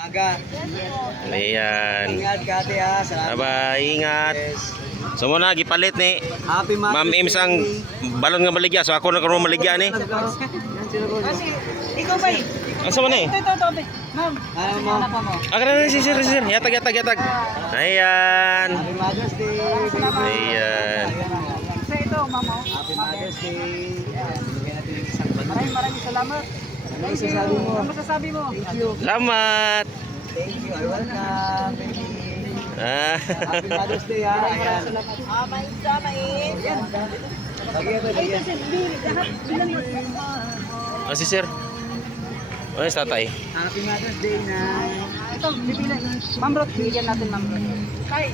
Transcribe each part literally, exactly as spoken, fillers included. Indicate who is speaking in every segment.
Speaker 1: Aga.
Speaker 2: Ayan.
Speaker 1: Ingat ka ate ha. Salamat.
Speaker 2: Bye-bye, ingat. So muna gipalit ni
Speaker 1: Happy Mother's
Speaker 2: Ma'am Ims ang balon nga maligya. So ako na karon maligya ni.
Speaker 3: Kasi, ikaw ba eh?
Speaker 2: Asa man ni?
Speaker 3: Ito, ito, ito. Ma'am,
Speaker 1: Ano mo?
Speaker 3: ano pa mo?
Speaker 2: Ah, kana si sir, si sir. Yatag, yatag, yatag. Ayan.
Speaker 1: Happy Mother's Day. baby.
Speaker 2: Ayan.
Speaker 3: So ito, ma'am. oh.
Speaker 1: Happy Mother's Day. Ayan, bigyan natin yung isang balon.
Speaker 3: Maraming maraming salamat.
Speaker 1: Ano masasabi mo?
Speaker 3: Ano masasabi mo?
Speaker 1: Thank you.
Speaker 2: Salamat.
Speaker 1: Thank you. You're welcome. baby.
Speaker 2: Ah.
Speaker 1: Happy Mother's Day ha. Ayan.
Speaker 3: Ah, may sama eh. Yan.
Speaker 1: Bagay ba
Speaker 3: Ay,
Speaker 1: yan?
Speaker 3: kasi, Bill, lahat, bilang mo.
Speaker 2: Ah, si sir. Ano si tatay?
Speaker 1: Happy Mother's Day na.
Speaker 3: Ito, bibilan. Ma'am Rod, bigyan natin Ma'am Rod. Tay.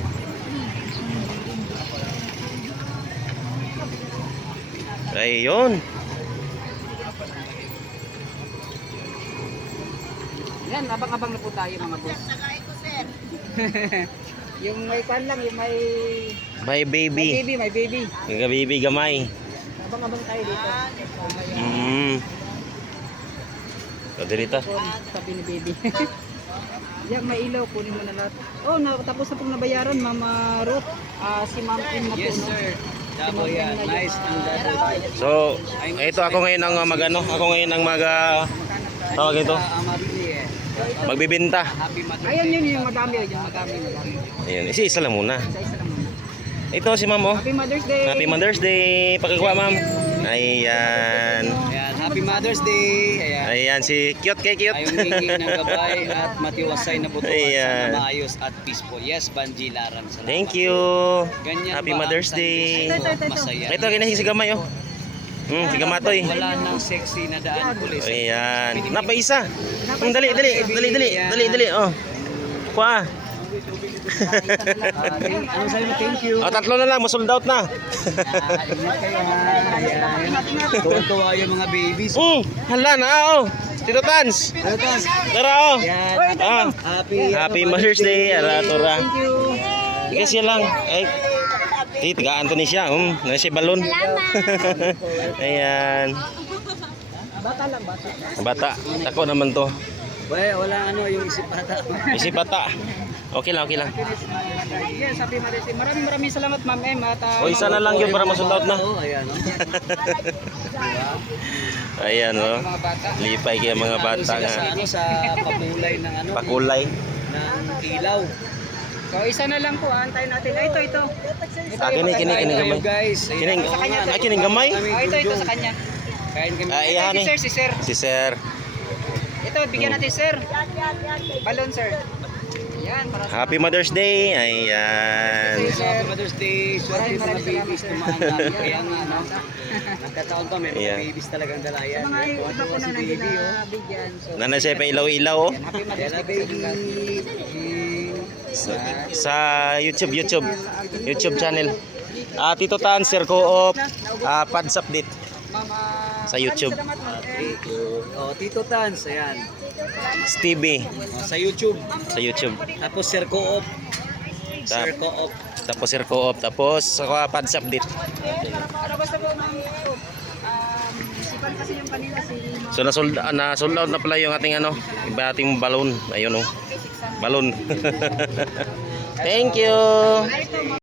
Speaker 2: Ayun.
Speaker 3: Yan, abang-abang na po tayo mga boss. Yung may pan lang, yung may...
Speaker 2: May
Speaker 3: May
Speaker 2: baby.
Speaker 3: baby, may baby.
Speaker 2: Nga baby gamay.
Speaker 3: Abang-abang tayo dito.
Speaker 2: Mm. So, dito.
Speaker 3: Sabi ni baby. Yan, may ilaw. Kunin mo na lahat. Oh, na, tapos na pong nabayaran, Mama Ruth. Ah, si Ma'am M na po.
Speaker 1: Yes
Speaker 3: no?
Speaker 1: sir. Double yan. Nice and double.
Speaker 2: So, ito ako ngayon ang uh, magano, ako ngayon ang mag uh, tawag ito,
Speaker 1: Ah, mabili eh.
Speaker 2: magbibenta.
Speaker 1: Happy Mother's Day.
Speaker 3: Ayan yun, yung madami. Yung madami, madami.
Speaker 2: Ayun, isa-isa lang muna.
Speaker 3: Isa-isa lang muna.
Speaker 2: Ito si Ma'am oh.
Speaker 3: Happy Mother's Day!
Speaker 2: Happy Mother's Day. Pakikuha, Ma'am. Ayan.
Speaker 1: Ayan, Happy Mother's Day. Ayan.
Speaker 2: Ayan si cute kay cute.
Speaker 1: Ay humingi ng gabay at matiwasay na butuan
Speaker 2: Ayan.
Speaker 1: sana maayos at peaceful. Yes, Banji Laran. Salamat.
Speaker 2: Thank you.
Speaker 1: Ganyan
Speaker 2: Happy
Speaker 1: ba ang
Speaker 2: Mother's
Speaker 1: Sunday
Speaker 2: Day.
Speaker 1: sa
Speaker 3: Ito, ito, ito.
Speaker 1: Masaya.
Speaker 2: Ito kinahi si Gamay oh. Hmm, si Gamatoy.
Speaker 1: Wala nang sexy na daan pulis.
Speaker 2: Ayan. Napaisa. Hmm, dali, dali, dali, dali, dali, dali. Oh. Kuha.
Speaker 1: Ah, thank- ano sa'yo mo? Thank you.
Speaker 2: Oh, tatlo na lang, sold out na.
Speaker 1: Ah, ingat kayo ha. Ayan. Tuwan-tuwa yung mga babies.
Speaker 2: Hmm, hala na oh. Tito Tans.
Speaker 1: Ano to?
Speaker 2: Tara oh.
Speaker 1: Yan.
Speaker 2: Ah.
Speaker 1: Happy,
Speaker 2: Happy Mother's Day, Ara Tora.
Speaker 3: Thank you!
Speaker 2: Kasi lang, ay, di, taga Anthony siya, um, na siya balon. Ayan,
Speaker 3: Bata lang, bata.
Speaker 2: bata, tako naman to.
Speaker 1: Wala, wala ano yung isip bata.
Speaker 2: Isip bata. Okay lang, okay lang.
Speaker 3: Yes, Happy Mother's Day. Maraming maraming salamat, Ma'am M. At, ah,
Speaker 2: O, isa na lang yun para masold out na.
Speaker 1: Oo, ayan. oh.
Speaker 2: Ayan, oh.
Speaker 3: mga bata.
Speaker 2: Lipay kaya mga
Speaker 1: Lalo
Speaker 2: bata
Speaker 1: sila sa
Speaker 2: nga.
Speaker 1: ano sa pakulay ng ano
Speaker 2: Pakulay.
Speaker 1: ng ilaw.
Speaker 3: So, isa na lang po. Antayin natin. Ay, ito, ito. Ito,
Speaker 2: Ah, kini, kini, kini
Speaker 1: Tayo,
Speaker 2: gamay.
Speaker 1: guys. Ayan.
Speaker 2: Kining,
Speaker 1: Oo nga,
Speaker 2: ah, kining gamay?
Speaker 3: Oh, ito, ito sa kanya.
Speaker 1: Kain kami.
Speaker 2: Ah,
Speaker 3: Ito,
Speaker 2: iyan
Speaker 3: si
Speaker 2: eh.
Speaker 3: sir, si sir.
Speaker 2: Si Sir.
Speaker 3: Ito, bigyan natin, sir. Balon, sir. Yan, para sa...
Speaker 2: Happy Mother's Day. Ayan.
Speaker 1: Happy Mother's Day. Swerte
Speaker 3: Maraming
Speaker 1: mga
Speaker 3: maraming
Speaker 1: babies
Speaker 3: salamat,
Speaker 1: tumaanap. Kaya nga, no? Nagkataon pa, may mga
Speaker 2: Ayan.
Speaker 1: babies talagang dalayan.
Speaker 3: Mga
Speaker 1: Ayan,
Speaker 3: iba po
Speaker 1: tuwa
Speaker 3: na
Speaker 1: si
Speaker 3: nandun
Speaker 1: baby, oh.
Speaker 3: na bigyan. So,
Speaker 2: Nanay siya pa ilaw-ilaw oh.
Speaker 3: Happy Mother's
Speaker 1: Yala,
Speaker 3: Day.
Speaker 1: baby.
Speaker 2: Sa, sa YouTube, YouTube. YouTube channel. Ah, Tito Tan, Sir Co-op, ah, Pads Update.
Speaker 3: Mama,
Speaker 2: Sa YouTube.
Speaker 3: Salamat, Ma'am M.
Speaker 1: Oh, Tito Tans, ayan.
Speaker 2: Stevie
Speaker 1: Oh, sa YouTube.
Speaker 2: sa YouTube.
Speaker 1: Tapos Sir Co-op.
Speaker 2: Tap.
Speaker 1: Sir Co-op.
Speaker 2: Tapos Sir Co-op, tapos sa Pads Update.
Speaker 3: Ano basta po, Ma'am? Um, isipan kasi yung kanina si Ma'am.
Speaker 2: So na-sold, na sold out na pala yung ating ano, iba ating balon. Ayun oh. Balon. Thank you.